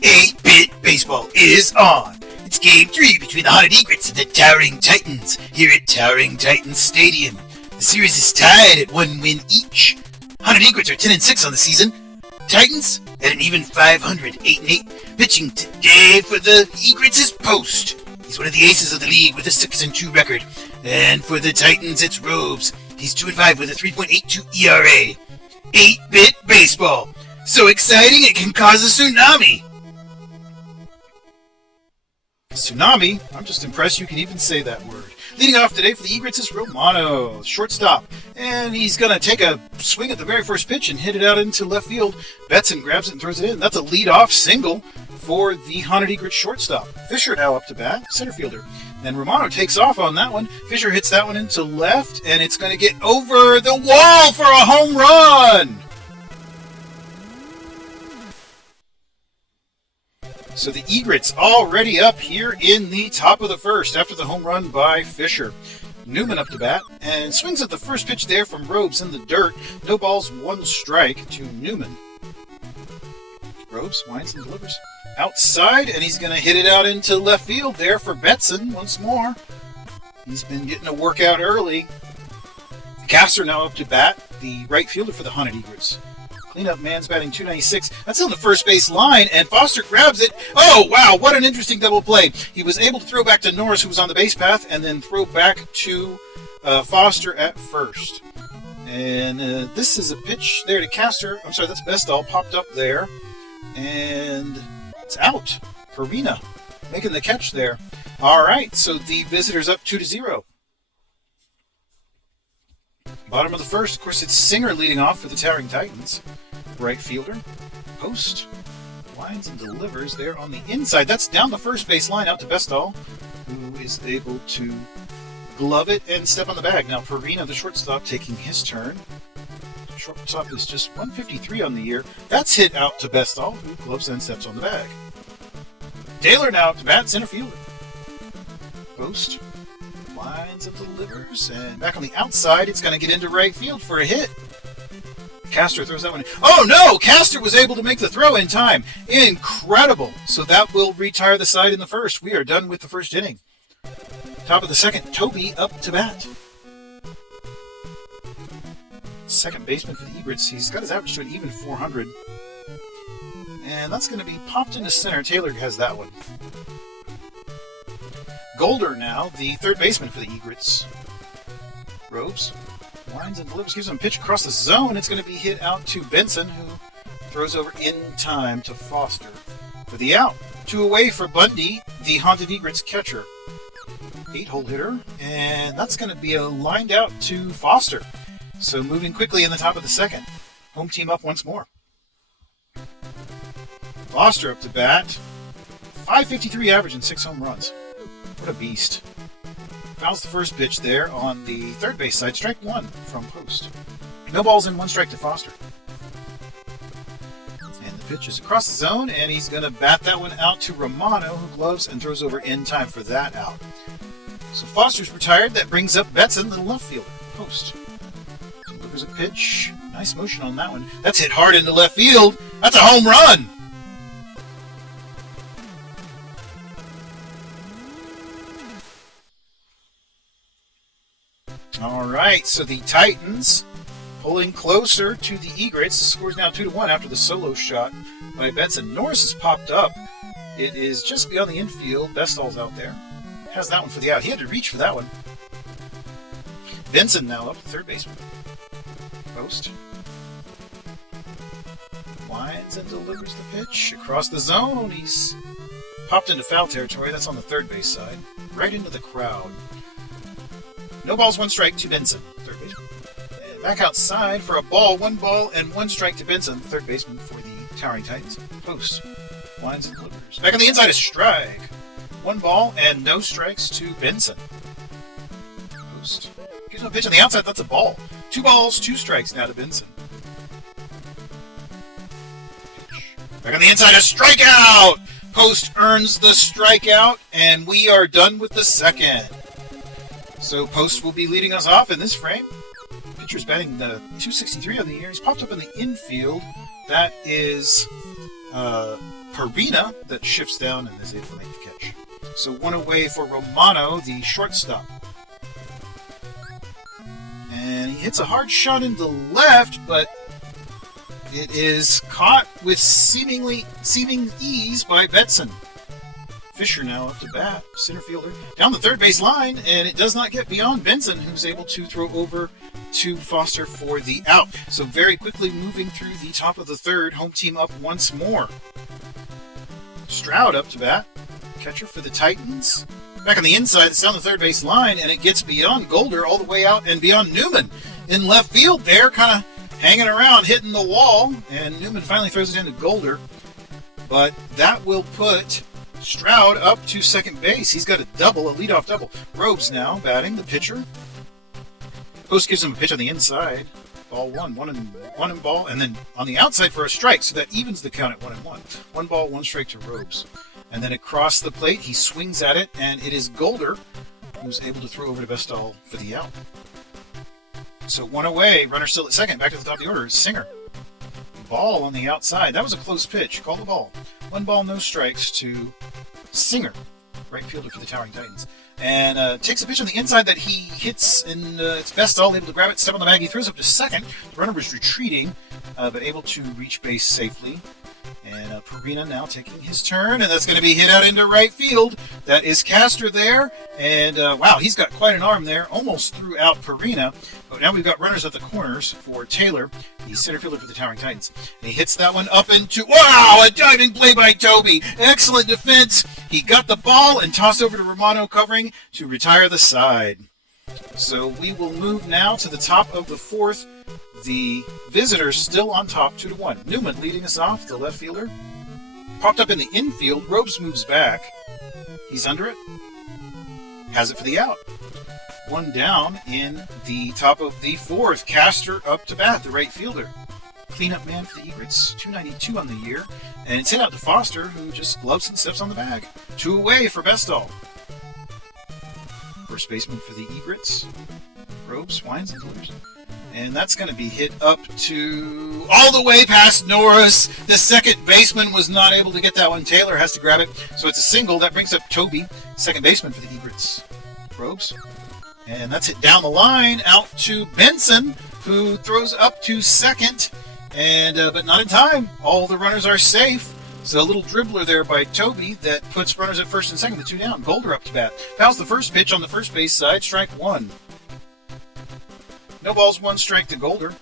8-Bit Baseball is on. It's Game 3 between the Haunted Egrets and the Towering Titans here at Towering Titans Stadium. The series is tied at 1 win each. Haunted Egrets are 10-6 on the season. Titans at an even 500, 8-8. Pitching today for the Egrets is Post. He's one of the aces of the league with a 6-2 record. And for the Titans, it's Rhobes. He's 2-5 with a 3.82 ERA. 8-Bit Baseball. So exciting it can cause a tsunami. Tsunami? I'm just impressed you can even say that word. Leading off today for the Egrets is Romano, shortstop. And he's going to take a swing at the very first pitch and hit it out into left field. Betson grabs it and throws it in. That's a lead-off single for the Haunted Egrets shortstop. Fisher now up to bat, center fielder. And Romano takes off on that one. Fisher hits that one into left, and it's going to get over the wall for a home run! So the Egrets already up here in the top of the first after the home run by Fisher. Newman up to bat and swings at the first pitch there from Rhobes in the dirt. No balls, 1 strike to Newman. Rhobes winds and delivers outside, and he's going to hit it out into left field there for Betson once more. He's been getting a workout early. Castor now up to bat, the right fielder for the Haunted Egrets. Cleanup man's batting .296. That's on the first base line, and Foster grabs it. Oh, wow, what an interesting double play. He was able to throw back to Norris, who was on the base path, and then throw back to Foster at first. And this is a pitch there to Castor. I'm sorry, that's Bestall, popped up there. And it's out. Farina making the catch there. All right, so the visitors up 2-0. Bottom of the first, of course, it's Singer leading off for the Towering Titans. Right fielder, Post, winds and delivers there on the inside. That's down the first base line out to Bestall, who is able to glove it and step on the bag. Now Perina, the shortstop, taking his turn. Shortstop is just 153 on the year. That's hit out to Bestall, who gloves and steps on the bag. Taylor now up to bat, center fielder. Post winds and delivers, and back on the outside, it's going to get into right field for a hit. Castor throws that one in. Oh no! Castor was able to make the throw in time. Incredible! So that will retire the side in the first. We are done with the first inning. Top of the second, Toby up to bat. Second baseman for the Egrets. He's got his average to an even 400. And that's going to be popped into center. Taylor has that one. Golder now, the third baseman for the Egrets. Rhobes winds and delivers, gives him a pitch across the zone. It's going to be hit out to Benson, who throws over in time to Foster for the out. 2 away for Bundy, the Haunted Egrets catcher. 8-hole hitter, and that's going to be lined out to Foster. So moving quickly in the top of the second. Home team up once more. Foster up to bat. .553 average and 6 home runs. What a beast. Fouls the first pitch there on the third base side. Strike 1 from Post. No balls and 1 strike to Foster. And the pitch is across the zone, and he's going to bat that one out to Romano, who gloves and throws over in time for that out. So Foster's retired. That brings up Betson, the left fielder. Post delivers a pitch. Nice motion on that one. That's hit hard into left field. That's a home run! All right, so the Titans pulling closer to the Egrets. The score is now 2-1 after the solo shot by Benson. Norris has popped up. It is just beyond the infield. Bestall's out there. Has that one for the out. He had to reach for that one. Benson now up, third baseman. Post winds and delivers the pitch across the zone. He's popped into foul territory. That's on the third base side. Right into the crowd. No balls, 1 strike to Benson, third baseman. And back outside for a ball, 1 ball and 1 strike to Benson, third baseman for the Towering Titans. Post winds and delivers. Back on the inside, a strike. 1 ball and no strikes to Benson. Post gives him a pitch on the outside. That's a ball. 2 balls, 2 strikes now to Benson. Pitch. Back on the inside, a strikeout. Post earns the strikeout, and we are done with the second. So Post will be leading us off in this frame. Pitcher's batting .263 on the year. He's popped up in the infield. That is Perina that shifts down and is able to make the catch. So one away for Romano, the shortstop. And he hits a hard shot into left, but it is caught with seeming ease by Betson. Fisher now up to bat, center fielder, down the third base line, and it does not get beyond Benson, who's able to throw over to Foster for the out. So very quickly moving through the top of the third, home team up once more. Stroud up to bat, catcher for the Titans. Back on the inside, it's down the third base line, and it gets beyond Golder all the way out and beyond Newman in left field there, kind of hanging around, hitting the wall, and Newman finally throws it into Golder. But that will put Stroud up to second base. He's got a double, a leadoff double. Rhobes now batting, the pitcher. Post gives him a pitch on the inside. Ball one and ball, and then on the outside for a strike, so that evens the count at 1-1. 1 ball, 1 strike to Rhobes. And then across the plate, he swings at it, and it is Golder who's able to throw over to Bestall for the out. So one away, runner still at second. Back to the top of the order is Singer. Ball on the outside. That was a close pitch. Call the ball. 1 ball, no strikes to Singer, right fielder for the Towering Titans. And takes a pitch on the inside that he hits, and it's Bestall able to grab it, step on the bag. He throws up to second. The runner was retreating, but able to reach base safely. And Perina now taking his turn, and that's going to be hit out into right field. That is Castor there, and wow, he's got quite an arm there. Almost threw out Perina, but now we've got runners at the corners for Taylor, the center fielder for the Towering Titans. And he hits that one up into, wow, a diving play by Toby. Excellent defense. He got the ball and tossed over to Romano covering to retire the side. So we will move now to the top of the fourth. The visitors still on top, 2-1. Newman leading us off, the left fielder. Popped up in the infield. Rhobes moves back. He's under it. Has it for the out. 1 down in the top of the fourth. Castor up to bat, the right fielder. Cleanup man for the Egrets. 292 on the year. And it's hit out to Foster, who just gloves and steps on the bag. 2 away for Bestall. First baseman for the Egrets. Rhobes, winds and delivers. And that's going to be hit up to all the way past Norris. The second baseman was not able to get that one. Taylor has to grab it. So it's a single. That brings up Toby, second baseman for the Egrets. Rhobes. And that's hit down the line out to Benson, who throws up to second. And but not in time. All the runners are safe. So a little dribbler there by Toby that puts runners at first and second, the 2 down. Golder up to bat. Fouls the first pitch on the first base side. Strike 1. No balls, 1 strike to Golder.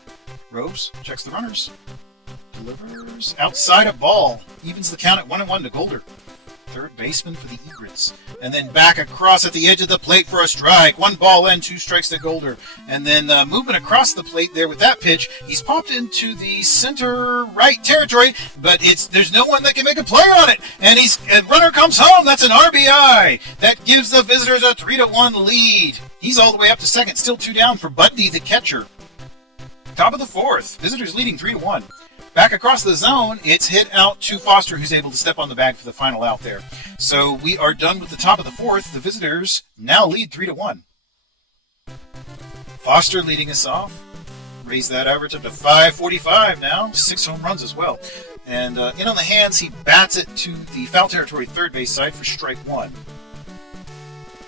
Rhobes checks the runners. Delivers outside a ball. Evens the count at 1-1 to Golder. Third baseman for the Egrets. And then back across at the edge of the plate for a strike. 1 ball and 2 strikes to Golder. And then movement across the plate there with that pitch. He's popped into the center right territory, but there's no one that can make a play on it. And runner comes home. That's an RBI. That gives the visitors a 3-1 lead. He's all the way up to second. Still 2 down for Bundy, the catcher. Top of the fourth. Visitors leading 3-1. Back across the zone, it's hit out to Foster, who's able to step on the bag for the final out there. So we are done with the top of the fourth. The visitors now lead 3-1. Foster leading us off. Raise that average up to 545 now. 6 home runs as well. And in on the hands, he bats it to the foul territory third base side for strike 1.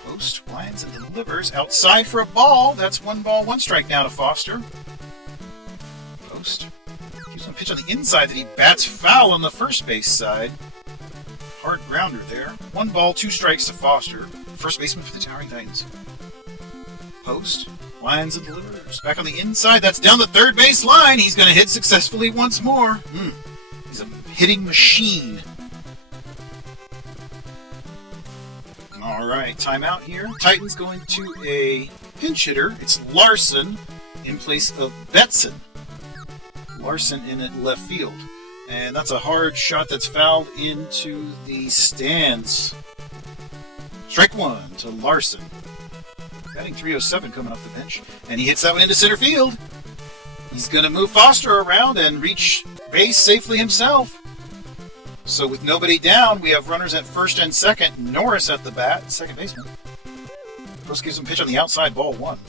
Post winds and delivers outside for a ball. That's 1 ball, 1 strike now to Foster. Post. Gives him a pitch on the inside that he bats foul on the first base side. Hard grounder there. 1 ball, 2 strikes to Foster. First baseman for the Towering Titans. Post. Winds and delivers. Back on the inside. That's down the third base line. He's going to hit successfully once more. He's a hitting machine. All right, timeout here. Titans going to a pinch hitter. It's Larson in place of Betson. Larson in at left field. And that's a hard shot that's fouled into the stands. Strike 1 to Larson. Batting 307 coming off the bench. And he hits that one into center field. He's going to move Foster around and reach base safely himself. So with nobody down, we have runners at first and second. Norris at the bat, second baseman. Post gives him a pitch on the outside, ball 1.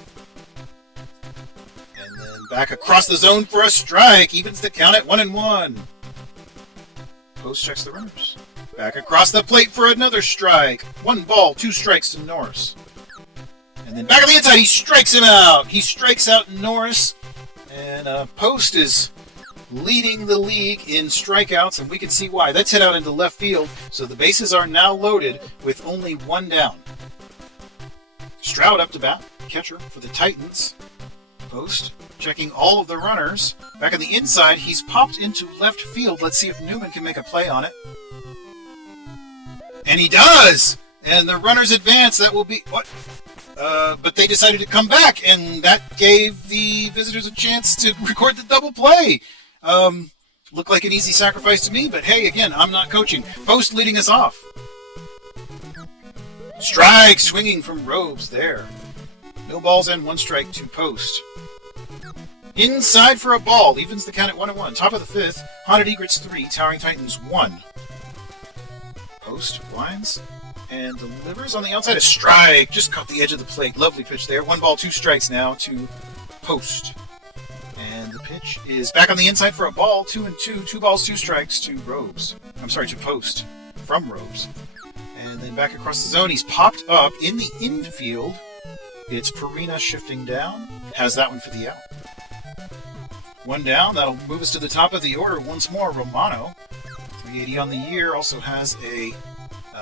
And then Back across the zone for a strike. Evens the count at 1-1. Post checks the runners. Back across the plate for another strike. 1 ball, 2 strikes to Norris. And then back on the inside, he strikes him out. He strikes out Norris. And Post is leading the league in strikeouts, and we can see why. That's hit out into left field, so the bases are now loaded with only 1 down. Stroud up to bat, catcher for the Titans. Post checking all of the runners. Back on the inside, he's popped into left field. Let's see if Newman can make a play on it. And he does! And the runners advance. That will be... What? But they decided to come back, and that gave the visitors a chance to record the double play. Looked like an easy sacrifice to me, but hey, again, I'm not coaching. Post leading us off. Strike swinging from Rhobes there. No balls and 1 strike to Post. Inside for a ball. Evens the count at 1-1. Top of the 5th. Haunted Egrets 3. Towering Titans 1. Post winds and delivers on the outside. A strike. Just caught the edge of the plate. Lovely pitch there. 1 ball, 2 strikes now to Post. And the pitch is back on the inside for a ball. 2-2. 2 balls, 2 strikes to Rhobes. I'm sorry, to Post from Rhobes. And then back across the zone. He's popped up in the infield. It's Perina shifting down. Has that one for the out. 1 down. That'll move us to the top of the order once more. Romano, 380 on the year, also has a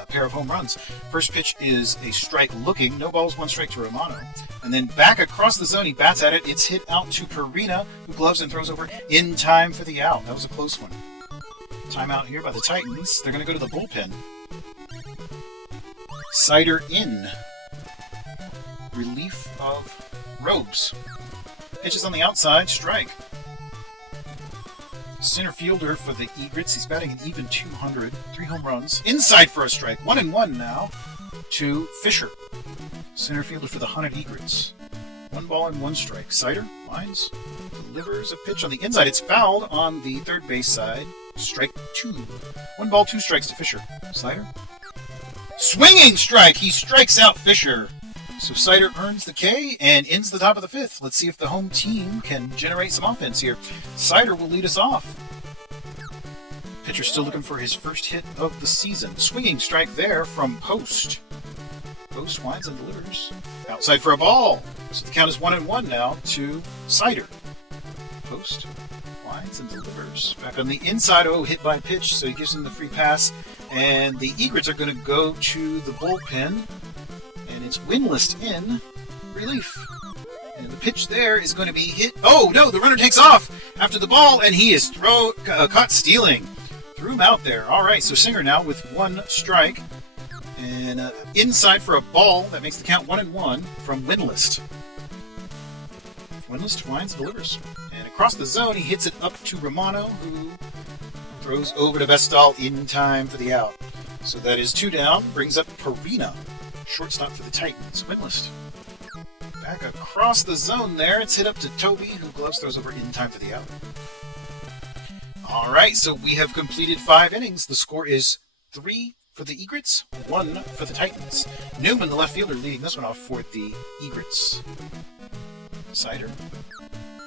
pair of home runs. First pitch is a strike looking. No balls, 1 strike to Romano. And then back across the zone, he bats at it. It's hit out to Perina, who gloves and throws over in time for the out. That was a close one. Timeout here by the Titans. They're going to go to the bullpen. Sider in. Relief of Rhobes. Pitches on the outside, strike. Center fielder for the Egrets. He's batting an even 200. 3 home runs. Inside for a strike. 1-1 now to Fisher. Center fielder for the Haunted Egrets. 1 ball and 1 strike. Sider lines. Delivers a pitch on the inside. It's fouled on the third base side. Strike 2. 1 ball, 2 strikes to Fisher. Sider. Swinging strike. He strikes out Fisher. So Sider earns the K and ends the top of the 5th. Let's see if the home team can generate some offense here. Sider will lead us off. Pitcher still looking for his first hit of the season. Swinging strike there from Post. Post winds and delivers. Outside for a ball. So the count is 1-1 now to Sider. Post winds and delivers. Back on the inside. Oh, hit by pitch. So he gives him the free pass. And the Egrets are going to go to the bullpen. And it's winless in relief. And the pitch there is going to be hit. Oh, no, the runner takes off after the ball, and he is caught stealing. Threw him out there. All right, so Singer now with 1 strike. And inside for a ball. That makes the count 1-1 from Winlist. Winlist winds, delivers. And across the zone, he hits it up to Romano, who throws over to Vestal in time for the out. So that is 2 down. Brings up Perina. Shortstop for the Titans. Winlist. Back across the zone there. It's hit up to Toby, who gloves throws over in time for the out. All right, so we have completed 5 innings. The score is 3 for the Egrets, 1 for the Titans. Newman, the left fielder, leading this one off for the Egrets. Sider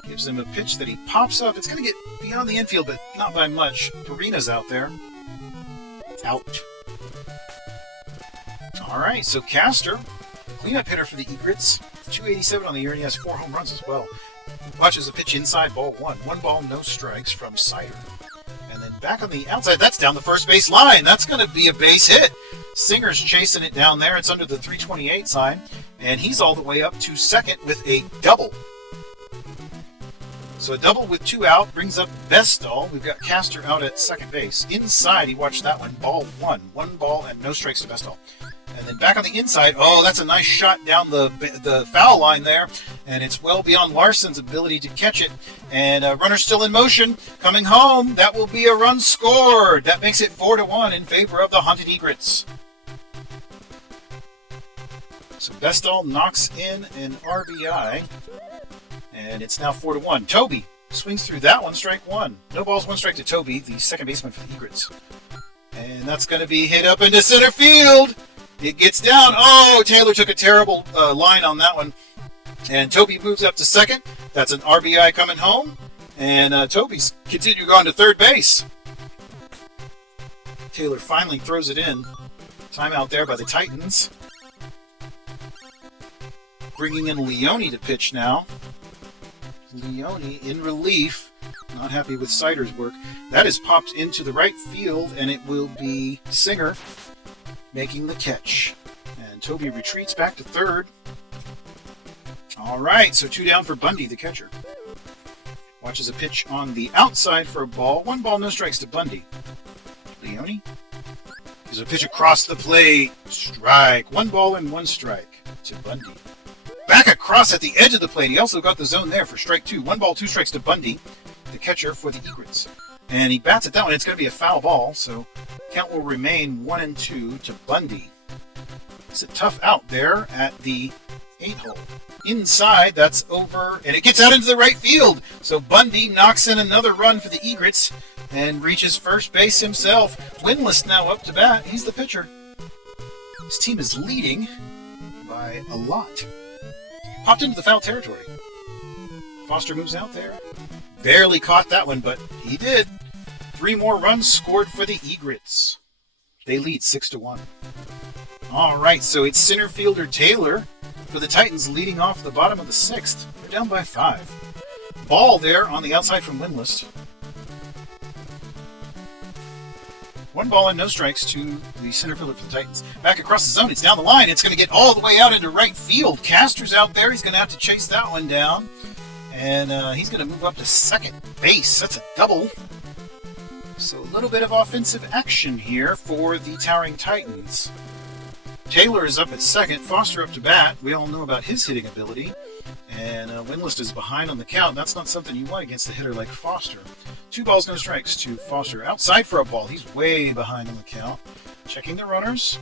gives him a pitch that he pops up. It's going to get beyond the infield, but not by much. Perina's out there. Out. All right, so Castor, cleanup hitter for the Egrets, 287 on the year, and he has 4 home runs as well. Watches a pitch inside, ball 1. 1 ball, no strikes from Sider. And then back on the outside, that's down the first base line. That's going to be a base hit. Singer's chasing it down there. It's under the 328 sign, and he's all the way up to second with a double. So a double with 2 out brings up Vestal. We've got Castor out at second base. Inside, he watched that one, ball 1. 1 ball and no strikes to Vestal. And then back on the inside, oh, that's a nice shot down the foul line there. And it's well beyond Larson's ability to catch it. And runner still in motion, coming home. That will be a run scored. That makes it 4-1 in favor of the Haunted Egrets. So Vestal knocks in an RBI. And it's now 4-1. Toby swings through that one, strike 1. No balls, 1 strike to Toby, the second baseman for the Egrets. And that's going to be hit up into center field. It gets down. Oh, Taylor took a terrible line on that one. And Toby moves up to second. That's an RBI coming home. And Toby's continuing on to third base. Taylor finally throws it in. Timeout there by the Titans. Bringing in Leone to pitch now. Leone in relief. Not happy with Sider's work. That is popped into the right field, and it will be Singer making the catch. And Toby retreats back to third. All right, so 2 down for Bundy, the catcher. Watches a pitch on the outside for a ball. 1 ball, no strikes to Bundy. Leone gives a pitch across the plate. Strike. 1 ball and 1 strike to Bundy. Back across at the edge of the plate. He also got the zone there for strike 2. 1 ball, 2 strikes to Bundy, the catcher for the Egrets. And he bats at that one. It's going to be a foul ball, so count will remain 1-2 to Bundy. It's a tough out there at the 8-hole. Inside, that's over, and it gets out into the right field. So Bundy knocks in another run for the Egrets and reaches first base himself. Winless now up to bat. He's the pitcher. His team is leading by a lot. Popped into the foul territory. Foster moves out there. Barely caught that one, but he did. 3 more runs scored for the Egrets. They lead 6-1. All right, so it's center fielder Taylor for the Titans leading off the bottom of the 6th. They're down by 5. Ball there on the outside from Winless. 1 ball and no strikes to the center fielder for the Titans. Back across the zone. It's down the line. It's going to get all the way out into right field. Castor's out there. He's going to have to chase that one down. And he's going to move up to second base. That's a double. So a little bit of offensive action here for the Towering Titans. Taylor is up at second. Foster up to bat. We all know about his hitting ability. And Winless is behind on the count. That's not something you want against a hitter like Foster. 2 balls, no strikes to Foster. Outside for a ball. He's way behind on the count. Checking the runners.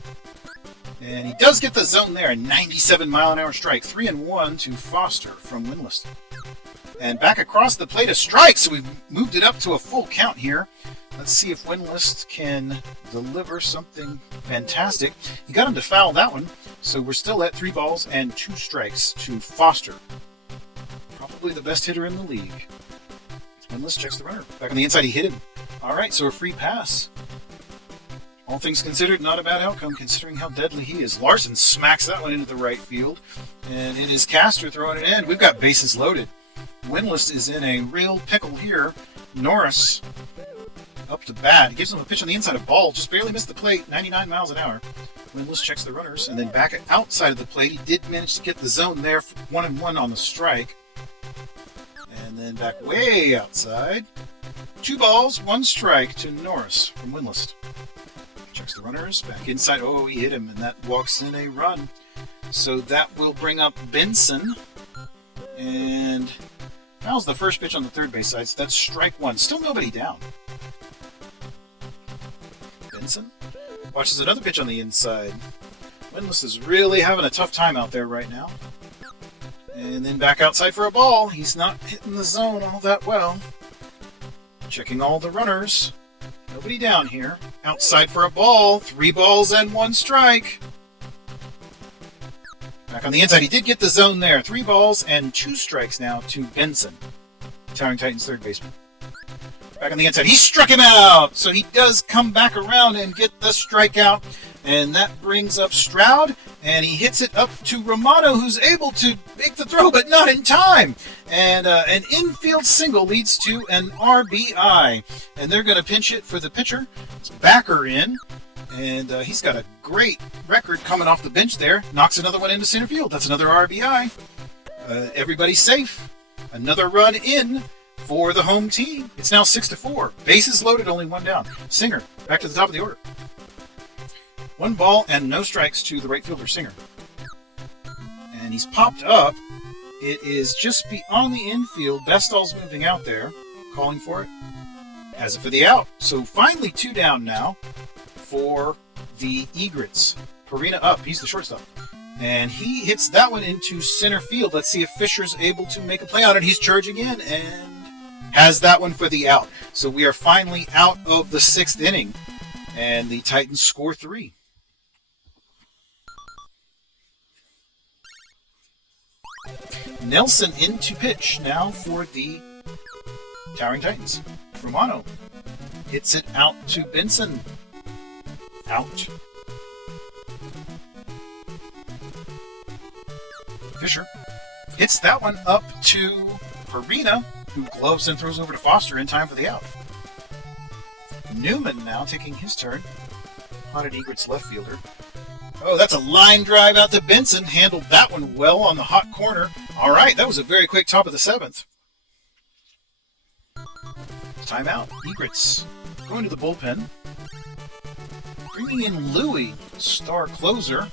And he does get the zone there. A 97-mile-an-hour strike. 3-1 to Foster from Winless. And back across the plate, a strike. So we've moved it up to a full count here. Let's see if Winless can deliver something fantastic. He got him to foul that one. So we're still at 3 balls and 2 strikes to Foster. Probably the best hitter in the league. Winless checks the runner. Back on the inside, he hit him. All right, so a free pass. All things considered, not a bad outcome considering how deadly he is. Larson smacks that one into the right field. And it is Castor throwing it in. We've got bases loaded. Winless is in a real pickle here. Norris up to bat. He gives him a pitch on the inside of ball. Just barely missed the plate. 99 miles an hour. Winless checks the runners. And then back outside of the plate, he did manage to get the zone there. 1-1 on the strike. And then back way outside. 2 balls, 1 strike to Norris from Winless. Checks the runners. Back inside. Oh, he hit him. And that walks in a run. So that will bring up Benson. And fouls the first pitch on the third base side. So that's strike 1. Still nobody down. Benson watches another pitch on the inside. Winless is really having a tough time out there right now. And then back outside for a ball. He's not hitting the zone all that well. Checking all the runners. Nobody down here. Outside for a ball. 3 balls and 1 strike. Back on the inside. He did get the zone there. 3 balls and 2 strikes now to Benson, Towering Titans third baseman. Back on the inside. He struck him out. So he does come back around and get the strikeout. And that brings up Stroud. And he hits it up to Romano, who's able to make the throw, but not in time. And an infield single leads to an RBI. And they're going to pinch it for the pitcher. It's Backer in. And he's got a great record coming off the bench there. Knocks another one into center field. That's another RBI. Everybody's safe. Another run in for the home team. It's now 6-4. Bases loaded, only 1 down. Singer, back to the top of the order. 1 ball and no strikes to the right fielder, Singer. And he's popped up. It is just beyond the infield. Bestall's moving out there, calling for it. Has it for the out. So finally 2 down now for the Egrets. Perina up. He's the shortstop. And he hits that one into center field. Let's see if Fisher's able to make a play on it. He's charging in and has that one for the out. So we are finally out of the 6th inning. And the Titans score 3. Nelson into pitch now for the Towering Titans. Romano hits it out to Benson. Out. Fisher hits that one up to Perina, who gloves and throws over to Foster in time for the out. Newman now taking his turn. Haunted Egrets left fielder. Oh, that's a line drive out to Benson. Handled that one well on the hot corner. All right, that was a very quick top of the 7th. Timeout. Egrets going to the bullpen. Bringing in Louie, star closer.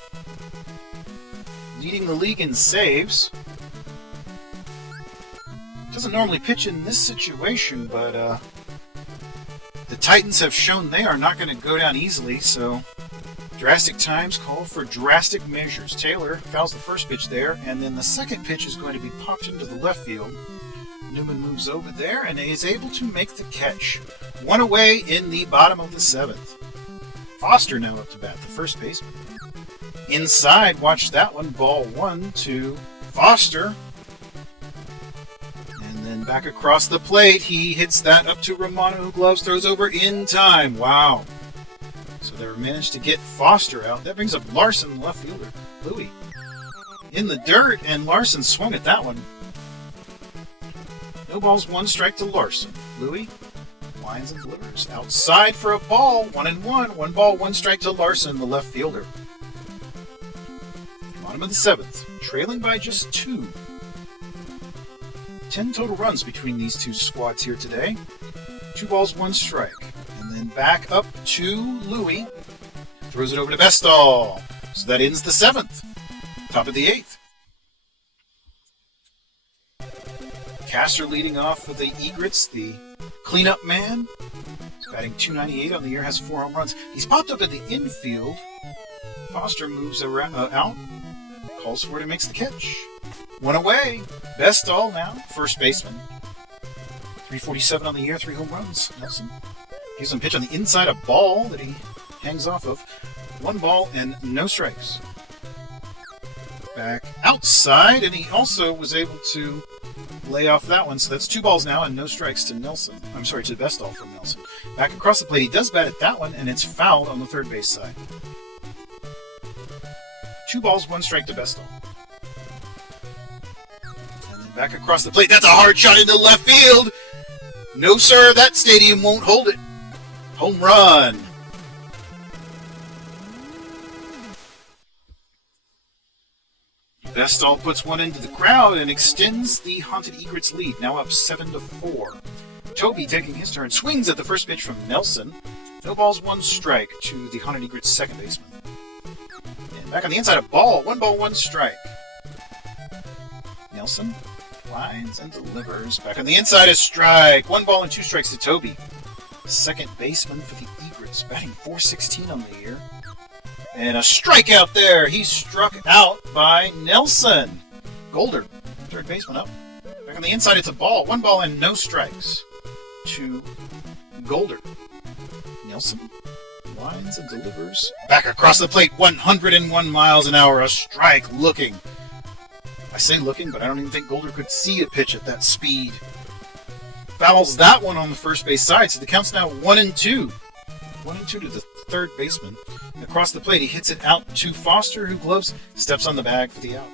Leading the league in saves. Doesn't normally pitch in this situation, but the Titans have shown they are not going to go down easily, so drastic times call for drastic measures. Taylor fouls the first pitch there, and then the second pitch is going to be popped into the left field. Newman moves over there and is able to make the catch. One away in the bottom of the 7th. Foster now up to bat, the first baseman. Inside, watch that one, ball 1 to Foster. And then back across the plate, he hits that up to Romano, who gloves, throws over in time. Wow. So they managed to get Foster out. That brings up Larson, the left fielder. Louie in the dirt, and Larson swung at that one. No balls, 1 strike to Larson. Louie lines and delivers. Outside for a ball, 1-1. 1 ball, 1 strike to Larson, the left fielder. Bottom of the 7th, trailing by just 2. 10 total runs between these two squads here today. 2 balls, 1 strike. And then back up to Louie. Throws it over to Bestall. So that ends the 7th. Top of the 8th. Castor leading off with the Egrets, the cleanup man. He's batting .298 on the year, has 4 home runs. He's popped up at the infield. Foster moves out. Calls for it and makes the catch. 1 away. Bestall now, first baseman. .347 on the year, 3 home runs. Nelson gives him a pitch on the inside, a ball that he hangs off of. 1 ball and no strikes. Back outside, and he also was able to lay off that one. So that's 2 balls now and no strikes to Nelson. I'm sorry, to Bestall from Nelson. Back across the plate, he does bat at that one, and it's fouled on the third base side. 2 balls, 1 strike to Bestall. And then back across the plate. That's a hard shot into left field. No, sir, that stadium won't hold it. Home run. Bestall puts one into the crowd and extends the Haunted Egrets lead, now up 7-4. Toby taking his turn, swings at the first pitch from Nelson. No balls, 1 strike to the Haunted Egrets second baseman. Back on the inside, a ball. 1 ball, 1 strike. Nelson lines and delivers. Back on the inside, a strike. 1 ball and 2 strikes to Toby. Second baseman for the Egrets, batting .416 on the year. And a strikeout there. He's struck out by Nelson. Golder, third baseman up. Back on the inside, it's a ball. 1 ball and no strikes to Golder. Nelson lines and delivers. Back across the plate, 101 miles an hour, a strike looking. I say looking, but I don't even think Golder could see a pitch at that speed. Fouls that one on the first base side, so the count's now 1-2. 1-2 to the third baseman. Across the plate, he hits it out to Foster, who gloves, steps on the bag for the out.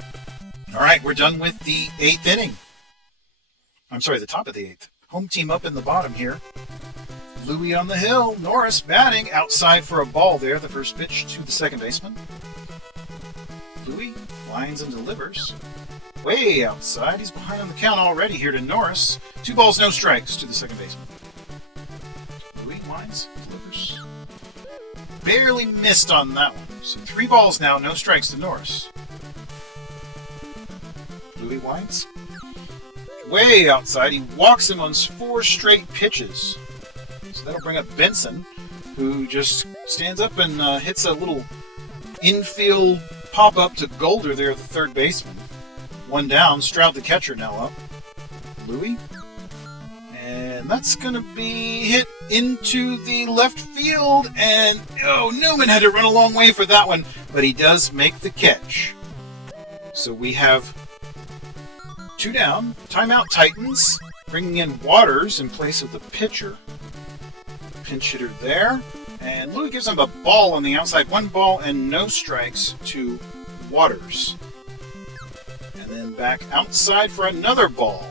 All right, we're done with the 8th inning. I'm sorry, the top of the 8th. Home team up in the bottom here. Louie on the hill. Norris batting outside for a ball there. The first pitch to the second baseman. Louie lines and delivers. Way outside. He's behind on the count already here to Norris. 2 balls, no strikes to the second baseman. Louie lines, delivers. Barely missed on that one. So 3 balls now, no strikes to Norris. Louie winds. Way outside. He walks him on 4 straight pitches. So that'll bring up Benson, who just stands up and hits a little infield pop-up to Golder there, the third baseman. 1 down. Stroud, the catcher, now up. Louie. And that's going to be hit into the left field. And, Newman had to run a long way for that one. But he does make the catch. So we have 2 down. Timeout Titans. Bringing in Waters in place of the pitcher. Pinch hitter there. And Louis gives him a ball on the outside. 1 ball and no strikes to Waters. And then back outside for another ball.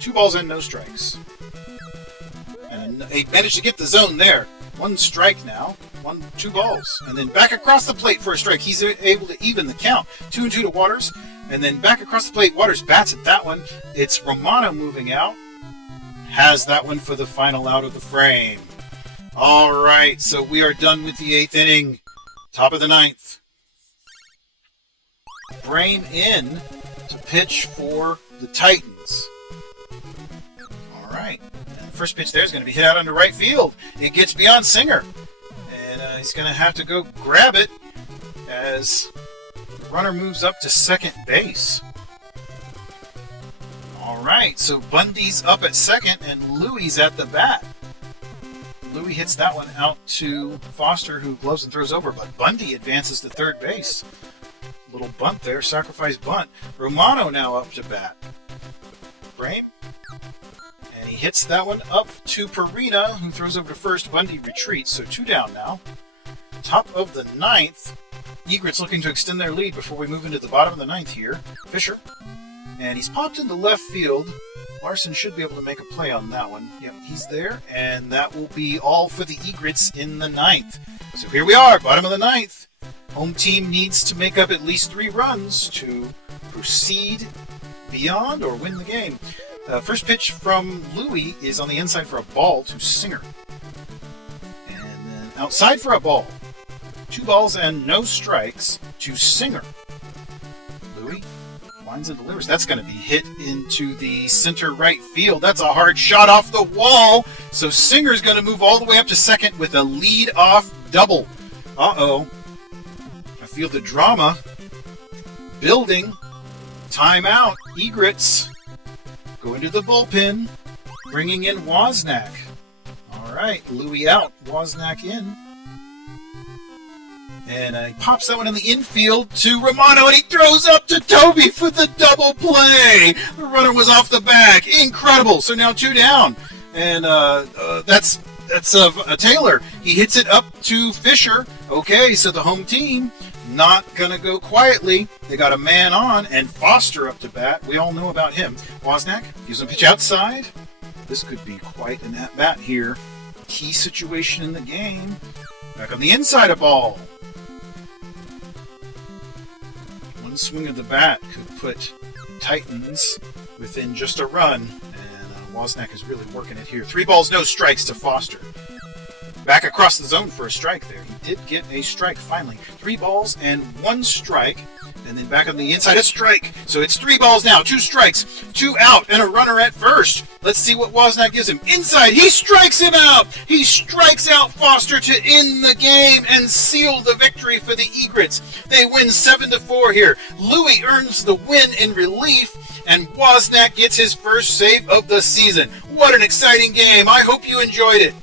2 balls and no strikes. And he managed to get the zone there. 1 strike now. 2 balls. And then back across the plate for a strike. He's able to even the count. 2-2 to Waters. And then back across the plate. Waters bats at that one. It's Romano moving out. Has that one for the final out of the frame. All right, so we are done with the 8th inning. Top of the 9th. Brame in to pitch for the Titans. All right. And the first pitch there is going to be hit out into right field. It gets beyond Singer. And he's going to have to go grab it as the runner moves up to second base. All right, so Bundy's up at second and Louie's at the bat. Louis hits that one out to Foster, who gloves and throws over, but Bundy advances to third base. Little bunt there, sacrifice bunt. Romano now up to bat. Brame. And he hits that one up to Perina, who throws over to first. Bundy retreats, so 2 down now. Top of the 9th. Egrets looking to extend their lead before we move into the bottom of the 9th here. Fisher. And he's popped into left field. Larson should be able to make a play on that one. Yep, he's there. And that will be all for the Egrets in the 9th. So here we are, bottom of the 9th. Home team needs to make up at least 3 runs to proceed beyond or win the game. First pitch from Louis is on the inside for a ball to Singer. And then outside for a ball. 2 balls and no strikes to Singer. Louis winds and delivers. That's going to be hit into the center right field. That's a hard shot off the wall. So Singer's going to move all the way up to second with a lead-off double. Uh-oh. I feel the drama building. Timeout. Egrets go into the bullpen, bringing in Wozniak. All right, Louis out, Wozniak in. And he pops that one in the infield to Romano, and he throws up to Toby for the double play. The runner was off the back. Incredible. So now 2 down. And that's Taylor. He hits it up to Fisher. Okay, so the home team not going to go quietly. They got a man on, and Foster up to bat. We all know about him. Wozniak gives him a pitch outside. This could be quite an at-bat here. Key situation in the game. Back on the inside, a ball. One swing of the bat could put Titans within just a run, and Wozniak is really working it here. 3 balls, no strikes to Foster. Back across the zone for a strike there. He did get a strike finally. 3 balls and 1 strike, and then back on the inside, a strike. So it's 3 balls now, 2 strikes, 2 out, and a runner at first. Let's see what Wozniak gives him. Inside, he strikes him out. He strikes out Foster to end the game and seal the victory for the Egrets. They win 7-4 here. Louis earns the win in relief, and Wozniak gets his first save of the season. What an exciting game. I hope you enjoyed it.